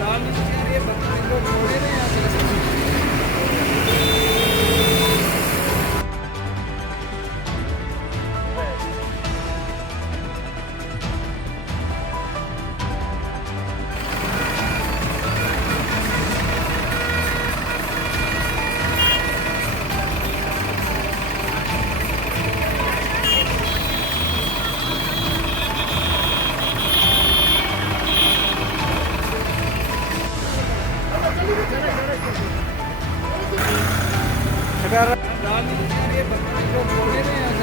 दाल नहीं यार, ये बता दो छोड़े ना यार। दाल नहीं यार, ये बता दो छोड़े ना यार।